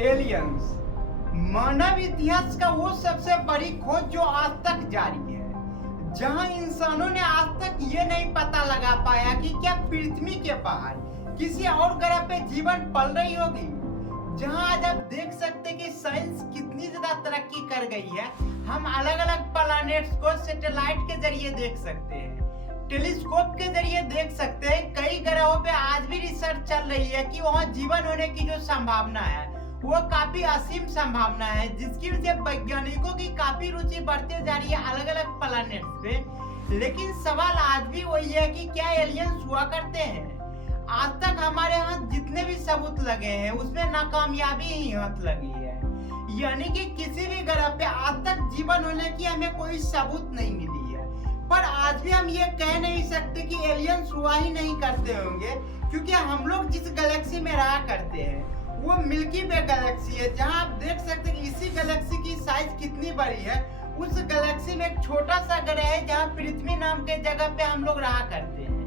Aliens मानव इतिहास का वो सबसे बड़ी खोज जो आज तक जारी है, जहां इंसानों ने आज तक ये नहीं पता लगा पाया कि क्या पृथ्वी के बाहर किसी और ग्रह पे जीवन पल रही होगी। जहां आज आप देख सकते कि साइंस कितनी ज्यादा तरक्की कर गई है। हम अलग अलग प्लैनेट्स को सैटेलाइट के जरिए देख सकते हैं, टेलीस्कोप के जरिए देख सकते हैं। कई ग्रहों पे आज भी रिसर्च चल रही है कि वहाँ जीवन होने की जो संभावना है वो काफी असीम संभावना है, जिसकी वजह से वैज्ञानिकों की काफी रुचि बढ़ती जा रही है अलग अलग प्लैनेट्स पे। लेकिन सवाल आज भी वही है कि क्या एलियंस हुआ करते हैं। आज तक हमारे हाथ जितने भी सबूत लगे हैं उसमें नाकामयाबी ही हाथ लगी है, यानी कि किसी भी ग्रह पे आज तक जीवन होने की हमें कोई सबूत नहीं मिली है। पर आज भी हम ये कह नहीं सकते कि एलियंस हुआ ही नहीं करते होंगे, क्योंकि हम लोग जिस गैलेक्सी में रहा करते हैं वो मिल्की वे गैलेक्सी है, जहां आप देख सकते हैं इसी गैलेक्सी की साइज कितनी बड़ी है। उस गैलेक्सी में एक छोटा सा ग्रह है जहां पृथ्वी नाम के जगह पे हम लोग रहा करते हैं,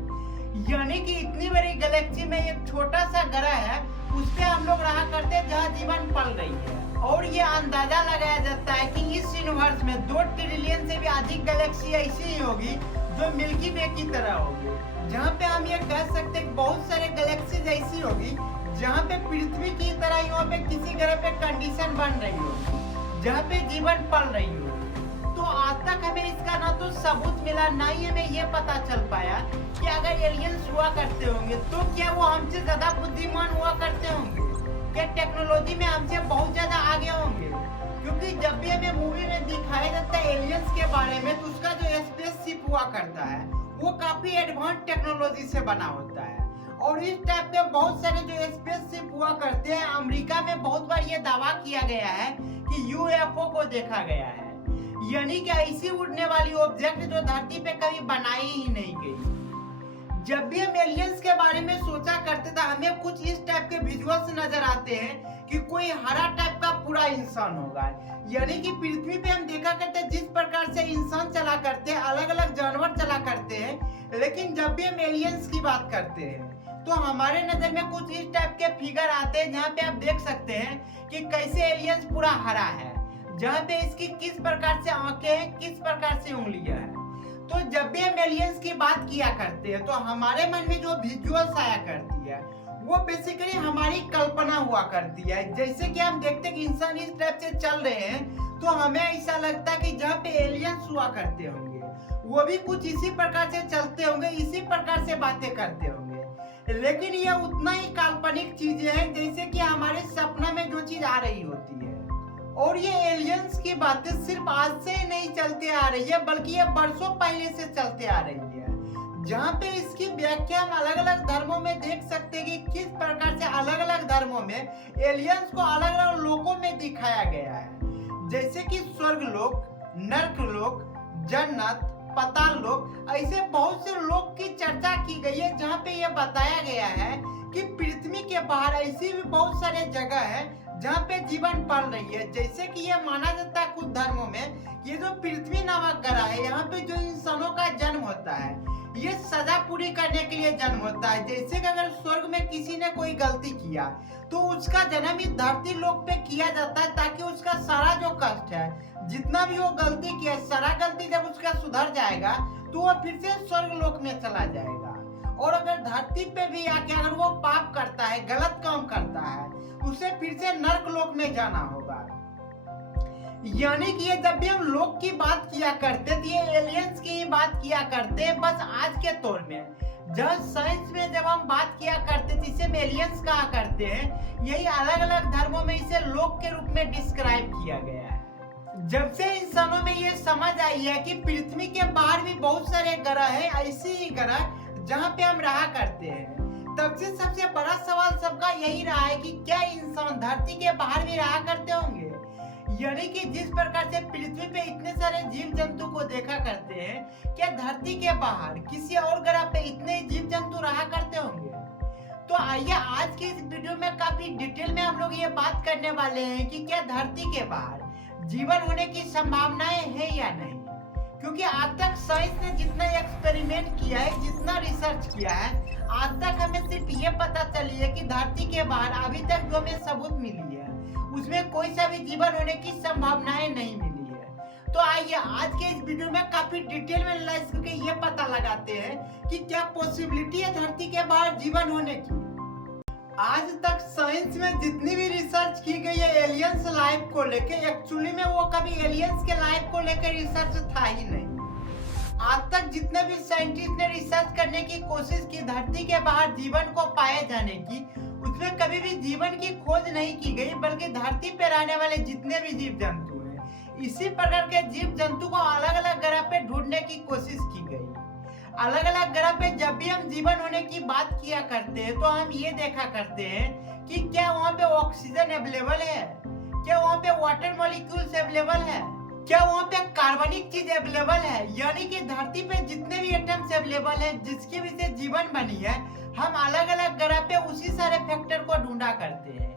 यानी कि इतनी बड़ी गैलेक्सी में एक छोटा सा ग्रह है उस पे हम लोग रहा करते हैं जहां जीवन पल रही है। और ये अंदाजा लगाया जाता है कि इस यूनिवर्स में 2 ट्रिलियन से भी अधिक गैलेक्सी ऐसी ही होगी जो मिल्की वे की तरह होगी, जहाँ पे हम ये कह सकते हैं बहुत सारे गैलेक्सीज ऐसी होगी जहाँ पे पृथ्वी की तरह यहाँ पे किसी ग्रह पे कंडीशन बन रही हो जहाँ पे जीवन पल रही हो। तो आज तक हमें इसका ना तो सबूत मिला, ना ही हमें ये पता चल पाया कि अगर एलियंस हुआ करते होंगे तो क्या वो हमसे ज्यादा बुद्धिमान हुआ करते होंगे, क्या टेक्नोलॉजी में हमसे बहुत ज्यादा आगे होंगे। क्योंकि जब भी हमें मूवी में दिखाया जाता है एलियंस के बारे में तो उसका जो स्पेसशिप हुआ करता है वो काफी एडवांस टेक्नोलॉजी से बना होता है। और इस टाइप के बहुत सारे जो स्पेसशिप हुआ करते हैं, अमेरिका में बहुत बार ये दावा किया गया है कि यूएफओ को देखा गया है, यानी कि ऐसी उड़ने वाली ऑब्जेक्ट जो धरती पे कभी बनाई ही नहीं गई। जब भी हम एलियंस के बारे में सोचा करते थे हमें कुछ इस टाइप के विजुअल्स नजर आते हैं कि कोई हरा टाइप का पूरा इंसान होगा, यानी कि पृथ्वी पे हम देखा करते हैं जिस प्रकार से इंसान चला करते हैं, अलग अलग जानवर चला करते हैं। लेकिन जब भी हम एलियंस की बात करते हैं तो हमारे नजर में कुछ इस टाइप के फिगर आते हैं, जहाँ पे आप देख सकते हैं कि कैसे एलियंस पूरा हरा है, जहाँ पे इसकी किस प्रकार से आंखें हैं, किस प्रकार से उंगलियां हैं। तो जब भी हम एलियंस की बात किया करते हैं तो हमारे मन में जो विजुअल्स आया करती है वो बेसिकली हमारी कल्पना हुआ करती है। जैसे कि हम देखते हैं कि इंसान इस टाइप से चल रहे हैं तो हमें ऐसा लगता है कि जहाँ पे एलियंस हुआ करते होंगे वो भी कुछ इसी प्रकार से चलते होंगे, इसी प्रकार से बातें करते होंगे। लेकिन ये उतना ही काल्पनिक चीजें हैं जैसे कि हमारे सपना में जो चीज आ रही होती है। और ये एलियंस की बातें सिर्फ आज से ही नहीं चलती आ रही है, बल्कि ये बरसों पहले से चलते आ रही है, जहाँ पे इसकी व्याख्या हम अलग अलग धर्मों में देख सकते हैं कि किस प्रकार से अलग अलग धर्मों में एलियंस को अलग अलग लोकों में दिखाया गया है। जैसे कि स्वर्ग लोक, नर्क लोक, जन्नत, पाताल लोक, ऐसे बहुत से लोक की चर्चा की गई है, जहाँ पे यह बताया गया है कि पृथ्वी के बाहर ऐसी भी बहुत सारे जगह है जहाँ पे जीवन पल रही है। जैसे कि यह माना जाता है कुछ धर्मों में ये जो पृथ्वी नामक ग्रह है यहाँ पे जो इंसानों का जन्म होता है ये सजा पूरी करने के लिए जन्म होता है। जैसे कि अगर स्वर्ग में किसी ने कोई गलती किया तो उसका जन्म इस धरती लोक पे किया जाता है, ताकि उसका सारा जो कष्ट है, जितना भी वो गलती किया, सारा गलती जब उसका सुधर जाएगा तो वो फिर से स्वर्ग लोक में चला जाएगा। और अगर धरती पे भी आके अगर वो पाप करता है, गलत काम करता है, उसे फिर से नर्क लोक में जाना होगा। यानी कि ये जब भी हम लोक की बात किया करते थे ये एलियंस की ही बात किया करते, बस आज के तौर में जब साइंस में जब हम बात किया करते थे इसे एलियंस कहा करते हैं, यही अलग अलग धर्मों में इसे लोक के रूप में डिस्क्राइब किया गया है। जब से इंसानों में ये समझ आई है कि पृथ्वी के बाहर भी बहुत सारे ग्रह हैं, ऐसे ही ग्रह जहाँ पे हम रहा करते हैं, तब से सबसे बड़ा सवाल सबका यही रहा है कि क्या इंसान धरती के बाहर भी रहा करते होंगे। यानी कि जिस प्रकार से पृथ्वी पे इतने सारे जीव जंतु को देखा करते हैं, क्या धरती के बाहर किसी और ग्रह पे इतने जीव जंतु रहा करते होंगे। तो आइए आज की इस वीडियो में काफी डिटेल में हम लोग ये बात करने वाले हैं कि क्या धरती के बाहर जीवन होने की संभावनाएं है या नहीं। क्योंकि आज तक साइंस ने जितना एक्सपेरिमेंट किया है, जितना रिसर्च किया है, आज तक हमें सिर्फ ये पता चली है कि धरती के बाहर अभी तक जो हमें सबूत मिली है उसमें कोई सा भी जीवन होने की संभावनाएं नहीं मिली है। तो आइए आज के इस वीडियो में काफी डिटेल में एनालाइज करके ये पता लगाते हैं कि क्या पॉसिबिलिटी है धरती के बाहर जीवन होने की। आज तक साइंस में जितनी भी रिसर्च की गई है एलियंस लाइफ को लेके, एक्चुअली में वो कभी एलियंस के लाइफ को लेकर रिसर्च था ही नहीं। आज तक जितने भी साइंटिस्ट ने रिसर्च करने की कोशिश की धरती के बाहर जीवन को पाए जाने की, उसमें कभी भी जीवन की खोज नहीं की गई, बल्कि धरती पर रहने वाले जितने भी जीव जंतु हैं इसी प्रकार के जीव जंतु को अलग अलग ग्रह पे ढूंढने की कोशिश की गई। अलग अलग ग्रह पे जब भी हम जीवन होने की बात किया करते हैं तो हम ये देखा करते हैं कि क्या वहाँ पे ऑक्सीजन अवेलेबल है, क्या वहाँ पे वाटर मॉलिक्यूल्स अवेलेबल है, क्या वहाँ पे कार्बनिक चीज अवेलेबल है। यानी कि धरती पे जितने भी एटम्स अवेलेबल है जिसकी वजह से जीवन बनी है, हम अलग अलग ग्रह पे उसी सारे फैक्टर को ढूंढा करते हैं।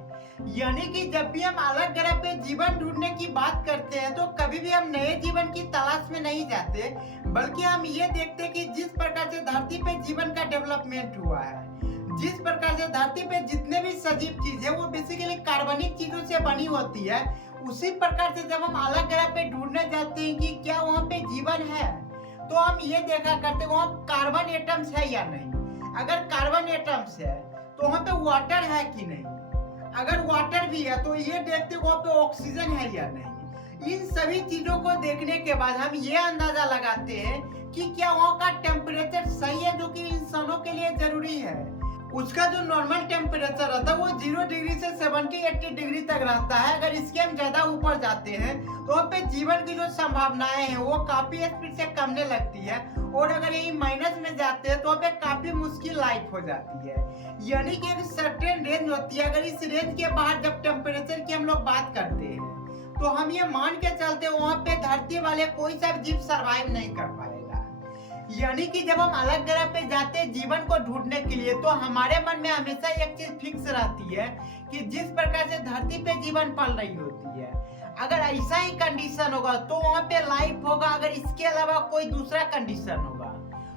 यानी कि जब भी हम अलग ग्रह पे जीवन ढूंढने की बात करते हैं तो कभी भी हम नए जीवन की तलाश में नहीं जाते, बल्कि हम ये देखते हैं कि जिस प्रकार से धरती पे जीवन का डेवलपमेंट हुआ है, जिस प्रकार से धरती पे जितने भी सजीव चीज है वो बेसिकली कार्बनिक चीजों से बनी होती है, उसी प्रकार से जब हम अलग ग्रह पे ढूंढने जाते हैं कि क्या वहाँ पे जीवन है तो हम ये देखा करते हैं वहाँ कार्बन एटम्स है या नहीं। अगर कार्बन एटम्स है तो वहाँ पे वाटर है कि नहीं, अगर वाटर भी है तो ये देखते हैं वहाँ पे ऑक्सीजन है या नहीं। इन सभी चीजों को देखने के बाद हम ये अंदाजा लगाते हैं कि क्या वहाँ का टेम्परेचर सही है जो कि इंसानों के लिए जरूरी है। उसका जो नॉर्मल टेम्परेचर रहता है वो 0 डिग्री से 70-80 डिग्री तक रहता है। अगर इसके हम ज्यादा ऊपर जाते हैं तो वहाँ पे जीवन की जो संभावनाएं हैं वो काफी स्पीड से कमने लगती है, और अगर यही माइनस में जाते हैं तो वहाँ पे काफी मुश्किल लाइफ हो जाती है। यानी कि एक सर्टेन रेंज होती है, अगर इस रेंज के बाहर जब टेम्परेचर की हम लोग बात करते हैं तो हम ये मान के चलते वहाँ पे धरती वाले कोई सा जीव सर्वाइव नहीं कर पाएगा। यानी कि जब हम अलग ग्रह पे जाते हैं जीवन को ढूंढने के लिए तो हमारे मन में हमेशा एक चीज फिक्स रहती है कि जिस प्रकार से धरती पे जीवन पल रही होती है, अगर ऐसा ही कंडीशन होगा तो वहाँ पे लाइफ होगा, अगर इसके अलावा कोई दूसरा कंडीशन होगा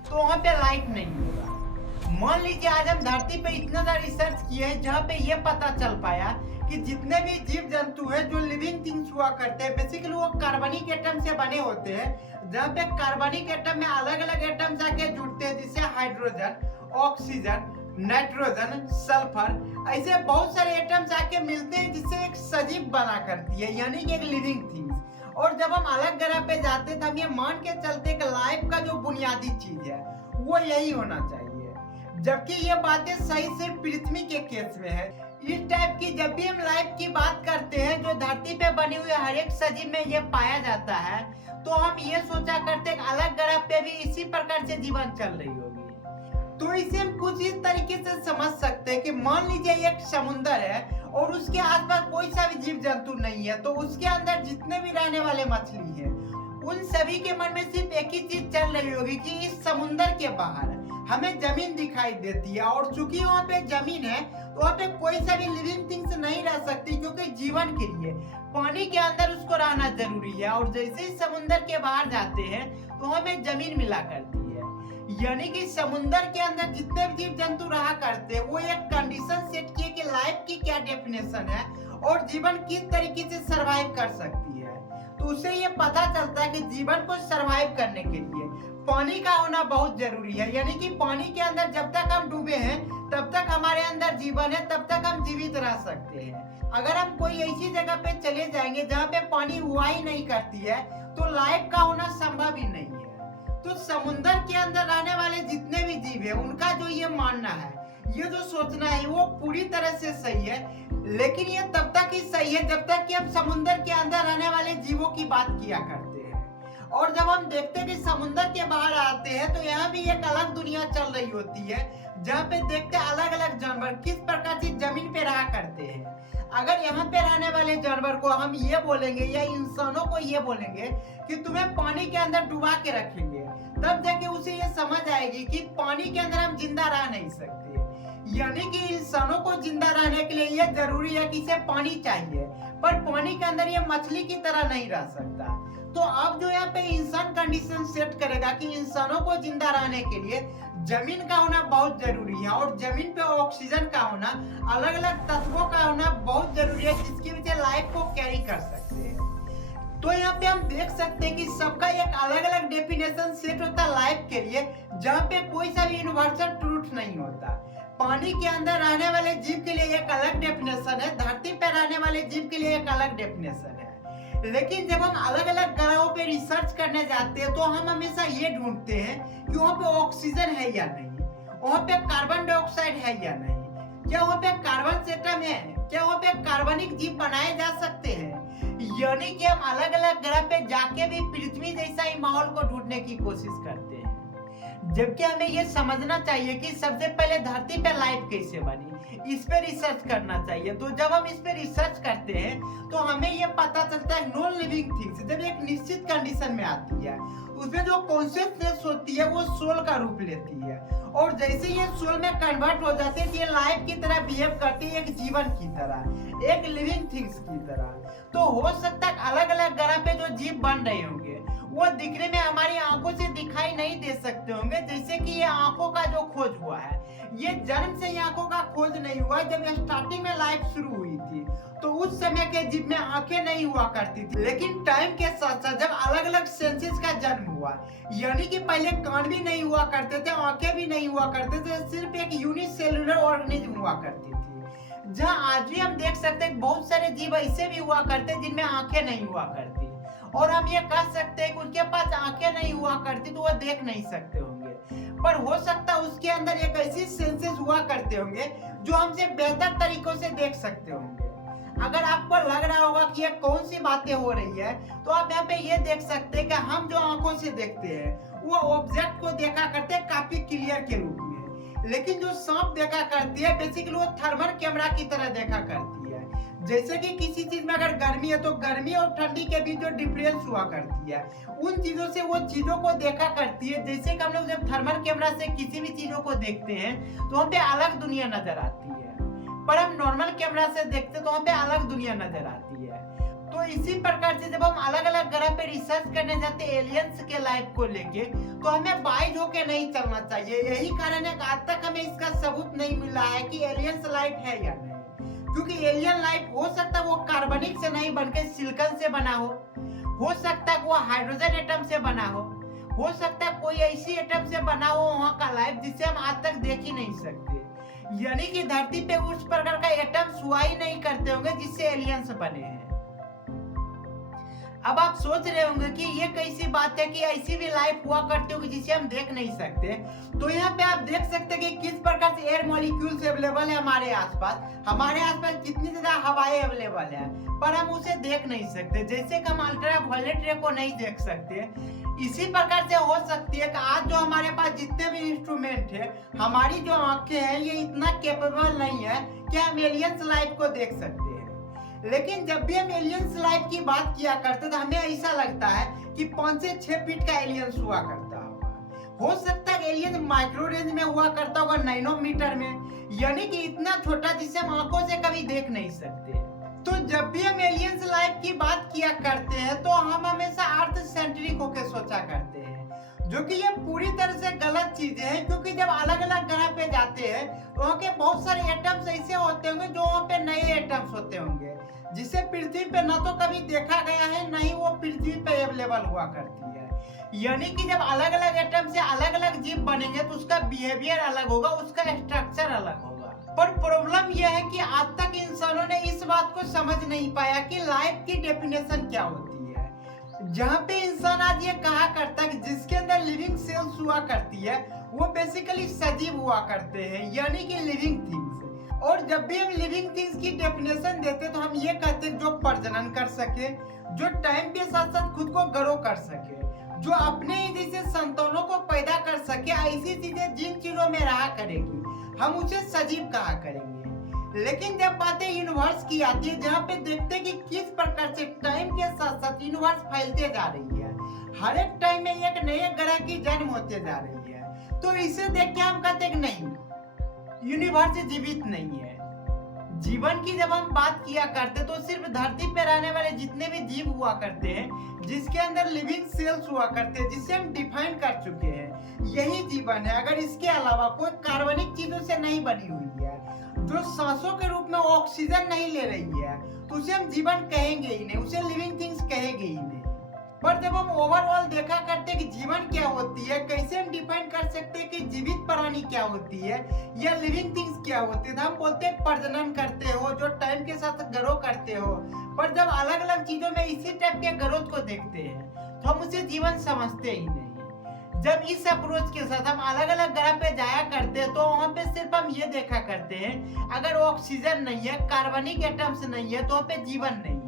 तो वहाँ पे लाइफ नहीं होगा। मान लीजिए आज हम धरती पे इतना ज्यादा रिसर्च किए हैं जहाँ पे ये पता चल पाया कि जितने भी जीव जंतु हैं जो लिविंग थिंग्स हुआ करते हैं बेसिकली वो कार्बनिक एटम से बने होते हैं, जहाँ पे कार्बनिक एटम में अलग अलग एटम्स आके जुड़ते हैं, जिससे हाइड्रोजन, ऑक्सीजन, नाइट्रोजन, सल्फर, ऐसे बहुत सारे एटम्स आके मिलते हैं जिससे एक सजीव बना करती है, यानी कि एक लिविंग थिंग्स। और जब हम अलग ग्रह पे जाते हैं तो हम ये मान के चलते कि लाइफ का जो बुनियादी चीज है वो यही होना चाहिए, जबकि ये बातें सही सिर्फ पृथ्वी के केस में है। इस टाइप की जब भी हम लाइफ की बात करते हैं जो धरती पे बनी हुई हर एक सजीव में ये पाया जाता है, तो हम ये सोचा करते हैं अलग ग्रह पे भी इसी प्रकार से जीवन चल रही होगी। तो इसे हम कुछ इस तरीके से समझ सकते हैं कि मान लीजिए एक समुंदर है और उसके आसपास कोई सा भी जीव जंतु नहीं है, तो उसके अंदर जितने भी रहने वाले मछली हैं उन सभी के मन में सिर्फ एक ही चीज चल रही होगी कि इस समुंदर के बाहर हमें जमीन दिखाई देती है, और चूंकि वहाँ पे जमीन है तो वहाँ पे कोई सा भी लिविंग थिंग्स नहीं रह सकती, क्योंकि जीवन के लिए पानी के अंदर उसको रहना जरूरी है। और जैसे ही समुंदर के बाहर जाते हैं तो हमें जमीन मिला करती है। यानी कि समुंदर के अंदर जितने भी जीव जंतु रहा करते हैं वो एक कंडीशन सेट किए कि लाइफ की क्या डेफिनेशन है और जीवन किस तरीके से सरवाइव कर सकती है। तो उससे ये पता चलता है कि जीवन को सरवाइव करने के लिए पानी का होना बहुत जरूरी है। यानी कि पानी के अंदर जब तक हम डूबे हैं तब तक हमारे अंदर जीवन है, तब तक हम जीवित रह सकते हैं। अगर हम कोई ऐसी जगह पे चले जाएंगे जहाँ पे पानी हुआ ही नहीं करती है तो लाइफ का होना संभव ही नहीं है। तो समुद्र के अंदर रहने वाले जितने भी जीव है उनका जो ये मानना है, ये जो सोचना है वो पूरी तरह से सही है, लेकिन ये तब तक ही सही है जब तक कि हम समुद्र के अंदर रहने वाले जीवों की बात किया करते हैं। और जब हम देखते हैं कि समुद्र के बाहर आते हैं तो यहाँ भी एक अलग दुनिया चल रही होती है, जहाँ पे देखते हैं अलग अलग जानवर किस प्रकार से जमीन पे रहा करते हैं। अगर यहाँ पे रहने वाले जानवर को हम ये बोलेंगे या इंसानों को ये बोलेंगे कि तुम्हें पानी के अंदर डुबा के रखेंगे, तब जाके उसे ये समझ आएगी कि पानी के अंदर हम जिंदा रह नहीं सकते। यानी कि इंसानों को जिंदा रहने के लिए ये जरूरी है कि इसे पानी चाहिए, पर पानी के अंदर ये मछली की तरह नहीं रह सकता। तो अब जो यहाँ पे इंसान कंडीशन सेट करेगा कि इंसानों को जिंदा रहने के लिए जमीन का होना बहुत जरूरी है और जमीन पे ऑक्सीजन का होना, अलग अलग तत्वों का होना बहुत जरूरी है जिसकी वजह से लाइफ को कैरी कर सकते हैं। तो यहाँ पे हम देख सकते हैं कि सबका एक अलग अलग डेफिनेशन सेट होता है लाइफ के लिए, जहाँ पे कोई सा भी यूनिवर्सल ट्रूथ नहीं होता। पानी के अंदर रहने वाले जीव के लिए एक अलग डेफिनेशन है, धरती पर रहने वाले जीव के लिए एक अलग डेफिनेशन है। लेकिन जब हम अलग अलग ग्रहों पे रिसर्च करने जाते हैं तो हम हमेशा ये ढूंढते हैं कि वहाँ पे ऑक्सीजन है या नहीं, वहाँ पे कार्बन डाइऑक्साइड है या नहीं, क्या वहाँ पे कार्बन एटम है, क्या वहाँ पे कार्बनिक जीव बनाए जा सकते हैं। यानी कि हम अलग अलग ग्रह पे जाके भी पृथ्वी जैसा ही माहौल को ढूंढने की कोशिश करते हैं, जबकि हमें ये समझना चाहिए कि सबसे पहले धरती पे लाइफ कैसे बनी, इस पे रिसर्च करना चाहिए। तो जब हम इस पे रिसर्च करते हैं तो हमें ये पता चलता है नॉन लिविंग थिंग्स जब एक निश्चित कंडीशन में आती है, उसमें जो कॉन्शियसनेस होती है वो सोल का रूप लेती है, और जैसे ये सोल में कन्वर्ट हो जाती है तो ये लाइफ की तरह बिहेव करती है, एक जीवन की तरह, एक लिविंग थिंग्स की तरह। तो हो सकता है अलग अलग ग्रह पे जो जीव बन रहे होंगे वो दिखने में हमारी आंखों से दिखाई नहीं दे सकते होंगे, जैसे कि ये आंखों का जो खोज हुआ है, ये जन्म से ही आंखों का खोज नहीं हुआ। जब स्टार्टिंग में लाइफ शुरू हुई थी तो उस समय के जीव में आंखें नहीं हुआ करती थी, लेकिन टाइम के साथ साथ जब अलग अलग सेंसेस का जन्म हुआ, यानी कि पहले कान भी नहीं हुआ करते थे, आंखें भी नहीं हुआ करते थे, सिर्फ एक यूनिसेलुलर ऑर्गेनिज्म हुआ करती थी। जहाँ आज भी हम देख सकते हैं बहुत सारे जीव ऐसे भी हुआ करते जिनमें आंखें नहीं हुआ करती, और हम ये कह सकते हैं कि उनके पास आंखें नहीं हुआ करती तो वो देख नहीं सकते होंगे, पर हो सकता है उसके अंदर एक ऐसी सेंसेस हुआ करते होंगे जो हमसे बेहतर तरीकों से देख सकते होंगे। अगर आपको लग रहा होगा कि ये कौन सी बातें हो रही है, तो आप यहाँ पे ये देख सकते हैं कि हम जो आंखों से देखते हैं वो ऑब्जेक्ट को देखा करते हैं काफी क्लियर के रूप में, लेकिन जो सांप देखा करती है बेसिकली वो थर्मल कैमरा की तरह देखा करती है। जैसे कि किसी चीज में अगर गर्मी है तो गर्मी और ठंडी के बीच जो डिफरेंस हुआ करती है, उन चीजों से वो चीजों को देखा करती है। जैसे कि हम लोग जब थर्मल कैमरा से किसी भी चीजों को देखते हैं तो वहाँ पे अलग दुनिया नजर आती है, पर हम नॉर्मल कैमरा से देखते हैं तो वहाँ पे अलग दुनिया नजर आती है। तो इसी प्रकार से जब हम अलग अलग ग्रह पे रिसर्च करने जाते हैं एलियंस के लाइफ को लेके, तो हमें बाइज होके नहीं चलना चाहिए। यही कारण है कि आज तक हमें इसका सबूत नहीं मिला है कि एलियंस लाइफ है या नहीं, क्योंकि एलियन लाइफ हो सकता है वो कार्बनिक से नहीं बनके सिलिकॉन से बना हो सकता है वो हाइड्रोजन एटम से बना हो सकता है कोई ऐसी एटम से बना हो वहाँ का लाइफ जिसे हम आज तक देख ही नहीं सकते, यानी कि धरती पे उस प्रकार का एटम्स हुआ ही नहीं करते होंगे जिससे एलियंस बने हैं। अब आप सोच रहे होंगे कि ये कैसी बात है कि ऐसी भी लाइफ हुआ करती होगी जिसे हम देख नहीं सकते। तो यहाँ पे आप देख सकते हैं कि किस प्रकार से एयर मॉलिक्यूल्स अवेलेबल है हमारे आसपास कितनी ज्यादा हवाएं अवेलेबल है, पर हम उसे देख नहीं सकते। जैसे कि हम अल्ट्रा वायलेट रे को नहीं देख सकते, इसी प्रकार से हो सकती है कि आज जो हमारे पास जितने भी इंस्ट्रूमेंट है, हमारी जो आंखें हैं ये इतना कैपेबल नहीं है कि हम एलियंस लाइफ को देख सकते हैं। लेकिन जब भी हम एलियंस लाइफ की बात किया करते तो हमें ऐसा लगता है कि 5 से 6 फीट का एलियंस हुआ करता होगा। हो सकता है एलियन माइक्रो रेंज में हुआ करता होगा, नैनोमीटर में, यानी कि इतना छोटा जिसे हम आंखों से कभी देख नहीं सकते। तो जब भी हम एलियंस लाइफ की बात किया करते हैं तो हम हमेशा अर्थ सेंट्रिक होकर सोचा करते हैं, जो कि ये पूरी तरह से गलत चीजें हैं। क्योंकि जब अलग अलग ग्रह पे जाते हैं तो वहाँ के बहुत सारे एटम्स ऐसे होते होंगे जो वहाँ पे नए एटम्स होते होंगे, जिसे पृथ्वी पे न तो कभी देखा गया है, न ही वो पृथ्वी पे अवेलेबल हुआ करती है। यानी कि जब अलग अलग एटम से अलग अलग जीव बनेंगे तो उसका बिहेवियर अलग होगा, उसका स्ट्रक्चर अलग होगा। पर प्रॉब्लम यह है कि आज तक इंसानों ने इस बात को समझ नहीं पाया कि लाइफ की डेफिनेशन क्या होती है। जहाँ पे इंसान आज ये कहा करता है कि जिसके अंदर लिविंग सेल्स हुआ करती है वो बेसिकली सजीव हुआ करते हैं, यानी कि लिविंग थिंग्स। और जब भी हम लिविंग थिंग्स की डेफिनेशन देते तो हम ये कहते हैं जो प्रजनन कर सके, जो टाइम के साथ साथ खुद को ग्रो कर सके, जो अपने ही जैसे संतानों को पैदा कर सके, ऐसी चीजें जिन चीजों में रहा करेगी हम उसे सजीव कहा करेंगे। लेकिन जब बातें यूनिवर्स की आती है, जहाँ पे देखते हैं कि किस प्रकार से टाइम के साथ साथ यूनिवर्स फैलते जा रही है, हर एक टाइम में एक नए ग्रह की जन्म होते जा रही है, तो इसे देख के हम कहते हैं कि नहीं, यूनिवर्स जीवित नहीं है। जीवन की जब हम बात किया करते तो सिर्फ धरती पे रहने वाले जितने भी जीव हुआ करते हैं, जिसके अंदर लिविंग सेल्स हुआ करते हैं, जिसे हम डिफाइन कर चुके हैं, यही जीवन है। अगर इसके अलावा कोई कार्बनिक चीजों से नहीं बनी हुई है, जो सांसों के रूप में ऑक्सीजन नहीं ले रही है, तो उसे हम जीवन कहेंगे ही नहीं, उसे लिविंग थिंग्स कहेंगे ही नहीं। पर जब हम ओवरऑल देखा करते हैं कि जीवन क्या होती है, कैसे हम डिफाइन कर सकते हैं कि जीवित प्राणी क्या होती है या लिविंग थिंग्स क्या होती है, तो हम बोलते हैं प्रजनन करते हो, जो टाइम के साथ ग्रो करते हो। पर जब अलग अलग चीजों में इसी टाइप के ग्रोथ को देखते हैं तो हम उसे जीवन समझते ही नहीं। जब इस अप्रोच के साथ हम अलग अलग ग्रह पे जाया करते हैं तो वहाँ पे सिर्फ हम ये देखा करते हैं, अगर ऑक्सीजन नहीं है, कार्बनिक एटम्स नहीं है, तो वहाँ पे जीवन नहीं है।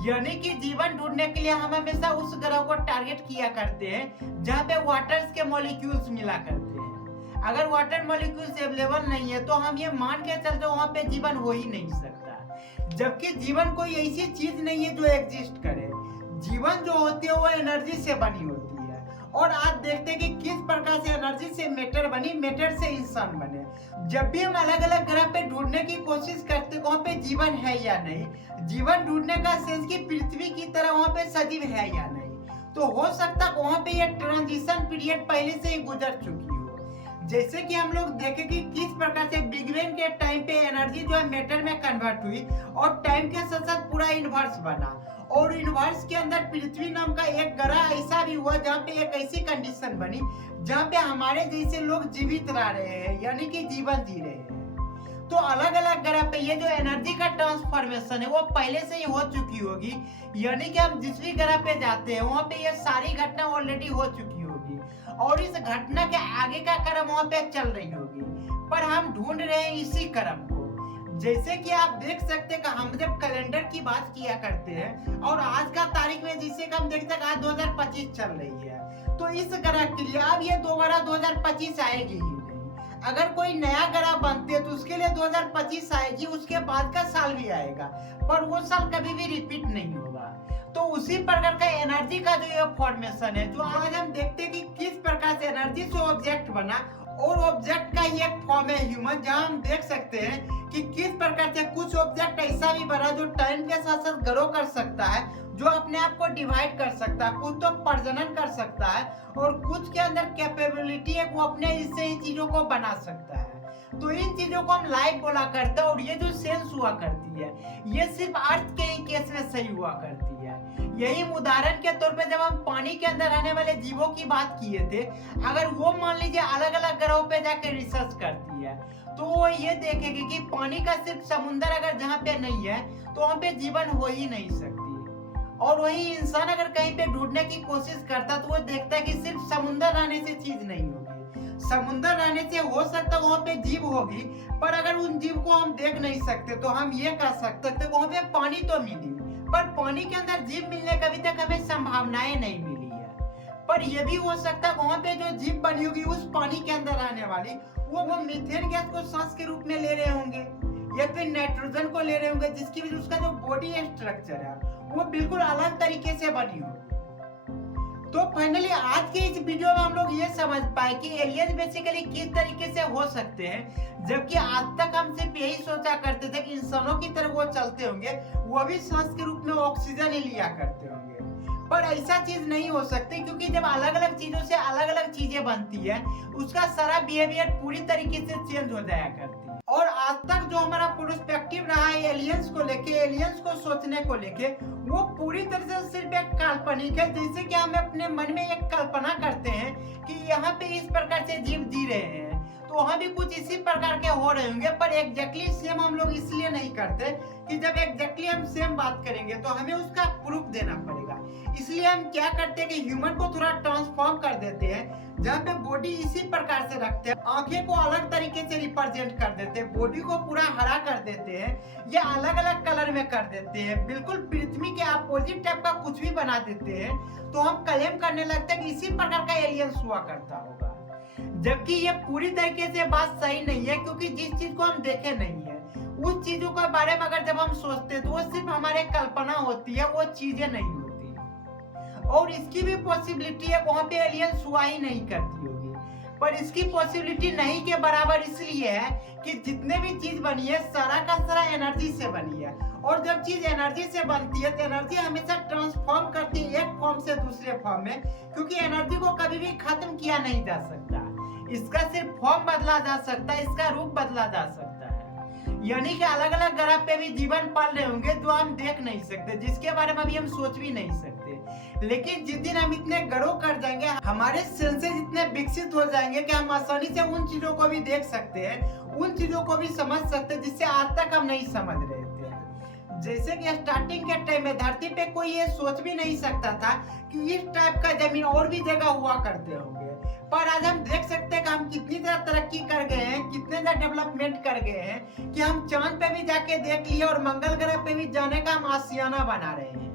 यानी कि जीवन ढूंढने के लिए हम हमेशा उस ग्रह को टारगेट किया करते हैं जहाँ पे वाटर्स के मॉलिक्यूल्स मिला करते हैं। अगर वाटर मॉलिक्यूल्स अवेलेबल नहीं है तो हम ये मान के चलते वहाँ पे जीवन हो ही नहीं सकता। जबकि जीवन कोई ऐसी चीज नहीं है जो एग्जिस्ट करे। जीवन जो होती है वो एनर्जी से बनी होती है। और आज देखते हैं कि किस प्रकार से एनर्जी से मैटर बनी, मैटर से इंसान बने। जब भी हम अलग अलग ग्रह पे ढूंढने की कोशिश करते हैं वहाँ पे जीवन है या नहीं, जीवन ढूंढने का सेंस की पृथ्वी की तरह वहाँ पे सजीव है या नहीं, तो हो सकता है वहाँ पे ये ट्रांजिशन पीरियड पहले से ही गुजर चुकी हो। जैसे कि हम लोग देखें कि किस प्रकार से बिग बैंग के टाइम पे एनर्जी जो है मैटर में कन्वर्ट हुई और टाइम के साथ साथ पूरा यूनिवर्स बना। और यूनिवर्स के अंदर पृथ्वी नाम का एक ग्रह ऐसा भी हुआ जहाँ पे एक ऐसी कंडीशन बनी जहाँ पे हमारे जैसे लोग जीवित रह रहे हैं, यानी कि जीवन जी रहे हैं। तो अलग अलग ग्रह पे ये जो एनर्जी का ट्रांसफॉर्मेशन है वो पहले से ही हो चुकी होगी। यानी कि हम जिस भी ग्रह पे जाते हैं वहाँ पे ये सारी घटना ऑलरेडी हो चुकी होगी और इस घटना के आगे का क्रम वहाँ पे चल रही होगी, पर हम ढूंढ रहे हैं इसी क्रम को। जैसे कि आप देख सकते हैं कि हम जब कैलेंडर की बात किया करते हैं और आज का तारीख में जिसे कि हम देखते हैं आज 2025 चल रही है, तो इस ग्रह के लिए अब ये दोबारा 2025 आएगी ही नहीं। अगर कोई नया ग्रह बनती है तो उसके लिए 2025 आएगी, उसके बाद का साल भी आएगा, पर वो साल कभी भी रिपीट नहीं होगा। तो उसी प्रकार का एनर्जी का जो ये फॉर्मेशन है, जो आज हम देखते हैं कि किस प्रकार से एनर्जी से ऑब्जेक्ट बना और ऑब्जेक्ट का ये फॉर्म है ह्यूमन, जहां हम देख सकते हैं कि किस प्रकार से कुछ ऑब्जेक्ट ऐसा भी बना जो टाइम के साथ साथ ग्रो कर सकता है, जो अपने आप को डिवाइड कर सकता है, कुछ तो प्रजनन कर सकता है और कुछ के अंदर कैपेबिलिटी है वो अपने इससे ही चीजों को बना सकता है। तो इन चीजों को हम लाइफ बोला करते हैं। और ये जो सेंस हुआ करती है ये सिर्फ अर्थ के ही केस में सही हुआ करती है। यही उदाहरण के तौर पे जब हम पानी के अंदर रहने वाले जीवों की बात किए थे, अगर वो मान लीजिए अलग अलग ग्रहों पे जाके रिसर्च करती है तो वो ये देखेगी कि पानी का सिर्फ समुंदर अगर जहाँ पे नहीं है तो वहाँ पे जीवन हो ही नहीं सकती। और वही इंसान अगर कहीं पे ढूंढने की कोशिश करता तो वो देखता है कि सिर्फ समुंदर रहने से चीज नहीं होगी। समुंदर रहने से हो सकता है वहाँ पे जीव होगी, पर अगर उन जीव को हम देख नहीं सकते तो हम ये कह सकते थे वहाँ पे पानी तो मिली, पर पानी के अंदर जीव मिलने का अभी तक हमें संभावनाएं नहीं मिली है। पर यह भी हो सकता है वहाँ पे जो जीव बनी होगी उस पानी के अंदर रहने वाली वो मीथेन गैस को सांस के रूप में ले रहे होंगे या फिर नाइट्रोजन को ले रहे होंगे, जिसकी वजह से उसका जो बॉडी स्ट्रक्चर है वो बिल्कुल अलग तरीके से बनी होगी। तो फाइनली आज के इस वीडियो में हम लोग ये समझ पाए कि एलियन बेसिकली किस तरीके से हो सकते हैं, जबकि आज तक हम सिर्फ यही सोचा करते थे कि इंसानों की तरह वो चलते होंगे, वो भी सांस के रूप में ऑक्सीजन ही लिया करते होंगे। पर ऐसा चीज नहीं हो सकती, क्योंकि जब अलग अलग चीजों से अलग अलग चीजें बनती है उसका सारा बिहेवियर पूरी तरीके से चेंज हो जाया करती है। और आज तक जो हमारा पर्सपेक्टिव रहा है एलियंस को लेके, एलियंस को सोचने को लेके, वो पूरी तरह से सिर्फ एक काल्पनिक है। जैसे कि हम अपने मन में एक कल्पना करते हैं कि यहाँ पे इस प्रकार से जीव जी रहे हैं तो वहाँ भी कुछ इसी प्रकार के हो रहे होंगे, पर एग्जैक्टली सेम हम लोग इसलिए नहीं करते कि जब एग्जैक्टली हम सेम बात करेंगे तो हमें उसका प्रूफ देना पड़ेगा। इसलिए हम क्या करते हैं कि ह्यूमन को थोड़ा ट्रांसफॉर्म कर देते हैं, जहाँ पे बॉडी इसी प्रकार से रखते हैं, आंखें को अलग तरीके से रिप्रेजेंट कर देते हैं, बॉडी को पूरा हरा कर देते हैं या अलग अलग कलर में कर देते हैं, बिल्कुल पृथ्वी के अपोजिट टाइप का कुछ भी बना देते हैं, तो हम क्लेम करने लगते हैं कि इसी प्रकार का एलियंस हुआ करता होगा। जबकि ये पूरी तरीके से बात सही नहीं है, क्योंकि जिस चीज को हम देखे नहीं है उस चीजों के बारे में अगर जब हम सोचते हैं तो वो सिर्फ हमारे कल्पना होती है, वो चीजें नहीं होती। और इसकी भी पॉसिबिलिटी है वहां पे एलियंस हुआ ही नहीं करती होगी। पर इसकी पॉसिबिलिटी नहीं के बराबर इसलिए है कि जितने भी चीज बनी है सारा का सारा एनर्जी से बनी है, और जब चीज एनर्जी से बनती है तो एनर्जी हमेशा ट्रांसफॉर्म करती है एक फॉर्म से दूसरे फॉर्म में, क्योंकि एनर्जी को कभी भी खत्म किया नहीं जा सकता। इसका सिर्फ फॉर्म बदला जा सकता है, इसका रूप बदला जा सकता है। यानी कि अलग अलग ग्रह पे भी जीवन पाल रहे होंगे जो हम देख नहीं सकते, जिसके बारे में अभी हम सोच भी नहीं सकते। लेकिन जिस दिन हम इतने ग्रो कर जाएंगे, हमारे सेंसेस इतने विकसित हो जाएंगे कि हम आसानी से उन चीजों को भी देख सकते हैं, उन चीजों को भी समझ सकते हैं जिससे आज तक हम नहीं समझ रहे थे। जैसे कि स्टार्टिंग के टाइम में धरती पे कोई ये सोच भी नहीं सकता था कि इस टाइप का जमीन और भी जगह हुआ करते होंगे, पर आज हम देख सकते हैं कि हम कितनी ज्यादा तरक्की कर गए हैं, कितने ज्यादा डेवलपमेंट कर गए हैं कि हम चांद पे भी जाके देख लिए और मंगल ग्रह पे भी जाने का हम आशियाना बना रहे हैं।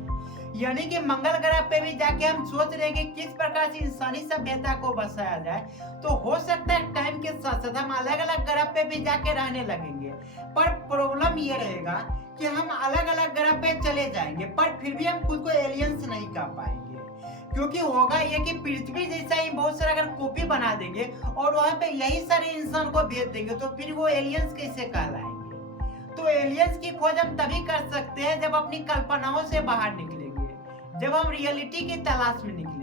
यानी कि मंगल ग्रह पे भी जाके हम सोच रहे हैं कि किस प्रकार से इंसानी सभ्यता को बसाया जाए। तो हो सकता है टाइम के साथ साथ हम अलग अलग ग्रह पे भी जाके रहने लगेंगे, पर प्रॉब्लम ये रहेगा कि हम अलग अलग ग्रह पे चले जाएंगे पर फिर भी हम खुद को एलियंस नहीं कर पाएंगे, क्योंकि होगा ये कि पृथ्वी जैसा ही बहुत सारा अगर कॉपी बना देंगे और वहां पे यही सारे इंसान को भेज देंगे तो फिर वो एलियंस कैसे कहलाएंगे। तो एलियंस की खोज हम तभी कर सकते हैं जब अपनी कल्पनाओं से बाहर निकलेंगे, जब हम रियलिटी की तलाश में निकलेंगे।